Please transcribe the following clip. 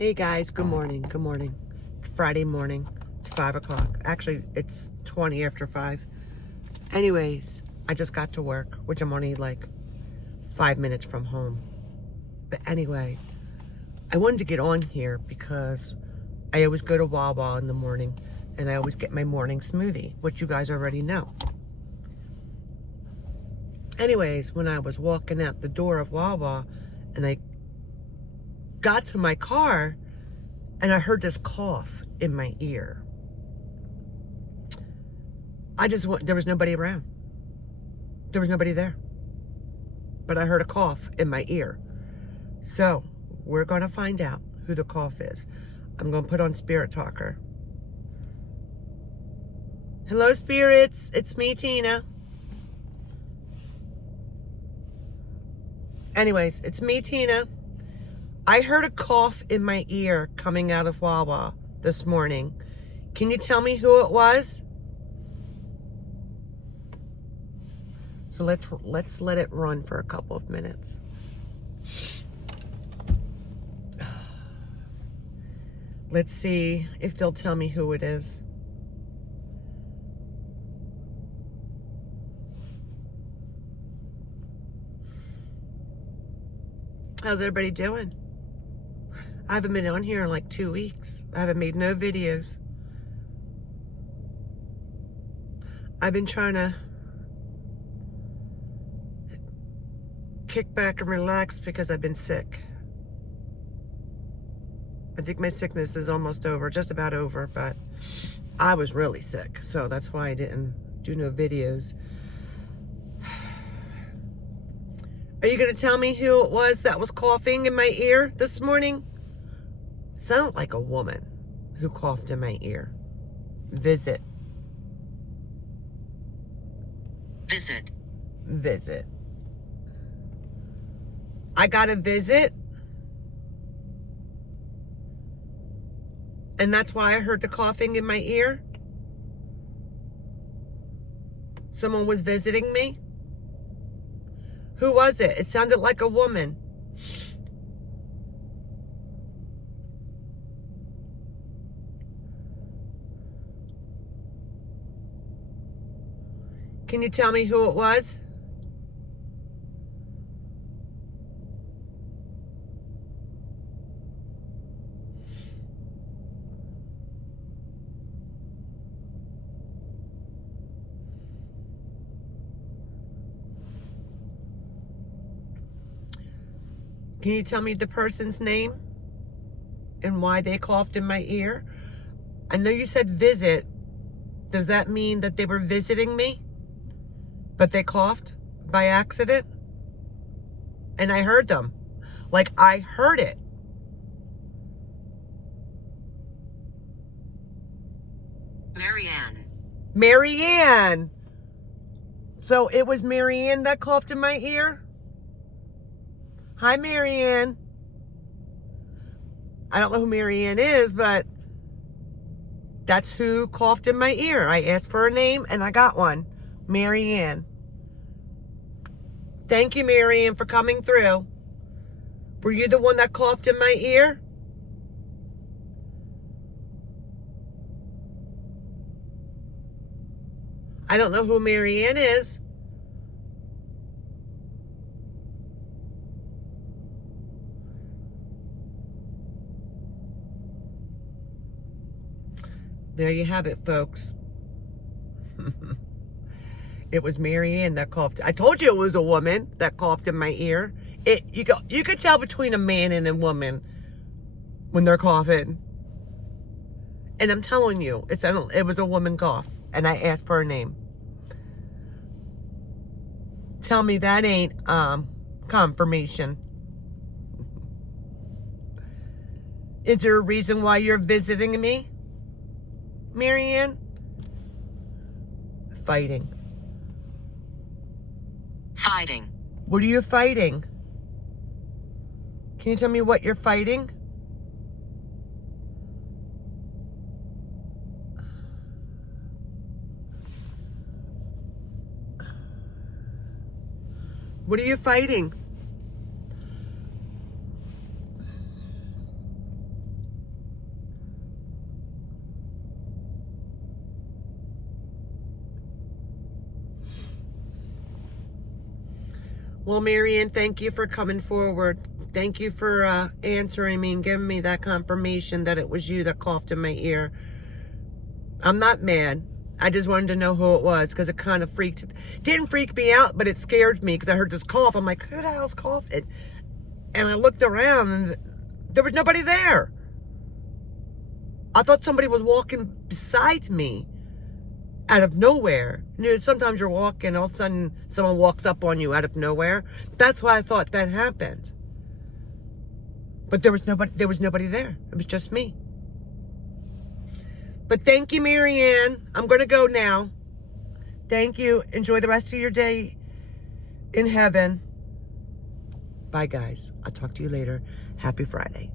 Hey guys, good morning. Good morning. It's Friday morning. It's 5 o'clock. Actually, it's 20 after 5. Anyways, I just got to work, which I'm only like 5 minutes from home. But anyway, I wanted to get on here because I always go to Wawa in the morning and I always get my morning smoothie, which you guys already know. Anyways, when I was walking out the door of Wawa and I got to my car and I heard this cough in my ear. There was nobody around. There was nobody there. But I heard a cough in my ear. So we're going to find out who the cough is. I'm going to put on Spirit Talker. Hello, spirits. It's me, Tina. Anyways, it's me, Tina. I heard a cough in my ear coming out of Wawa this morning. Can you tell me who it was? So let's let it run for a couple of minutes. Let's see if they'll tell me who it is. How's everybody doing? I haven't been on here in like 2 weeks. I haven't made no videos. I've been trying to kick back and relax because I've been sick. I think my sickness is almost over, just about over, but I was really sick. So that's why I didn't do no videos. Are you going to tell me who it was that was coughing in my ear this morning? Sounded like a woman who coughed in my ear. Visit. I got a visit. And that's why I heard the coughing in my ear. Someone was visiting me. Who was it? It sounded like a woman. Can you tell me who it was? Can you tell me the person's name and why they coughed in my ear? I know you said visit. Does that mean that they were visiting me, but they coughed by accident? And I heard them. Like, I heard it. Marianne. So it was Marianne that coughed in my ear? Hi, Marianne. I don't know who Marianne is, but that's who coughed in my ear. I asked for a name and I got one. Marianne. Thank you, Marianne, for coming through. Were you the one that coughed in my ear? I don't know who Marianne is. There you have it, folks. It was Marianne that coughed. I told you it was a woman that coughed in my ear. You could tell between a man and a woman when they're coughing. And I'm telling you, it was a woman cough. And I asked for her name. Tell me that ain't confirmation. Is there a reason why you're visiting me, Marianne? Fighting. What are you fighting? Can you tell me what you're fighting? What are you fighting? Well, Marianne, thank you for coming forward. Thank you for answering me and giving me that confirmation that it was you that coughed in my ear. I'm not mad. I just wanted to know who it was because it kind of didn't freak me out, but it scared me because I heard this cough. I'm like, who the hell's coughing? And I looked around and there was nobody there. I thought somebody was walking beside me out of nowhere. You know, sometimes you're walking, all of a sudden someone walks up on you out of nowhere. That's why I thought that happened. But there was nobody there. It was just me. But thank you, Marianne. I'm going to go now. Thank you. Enjoy the rest of your day in heaven. Bye, guys. I'll talk to you later. Happy Friday.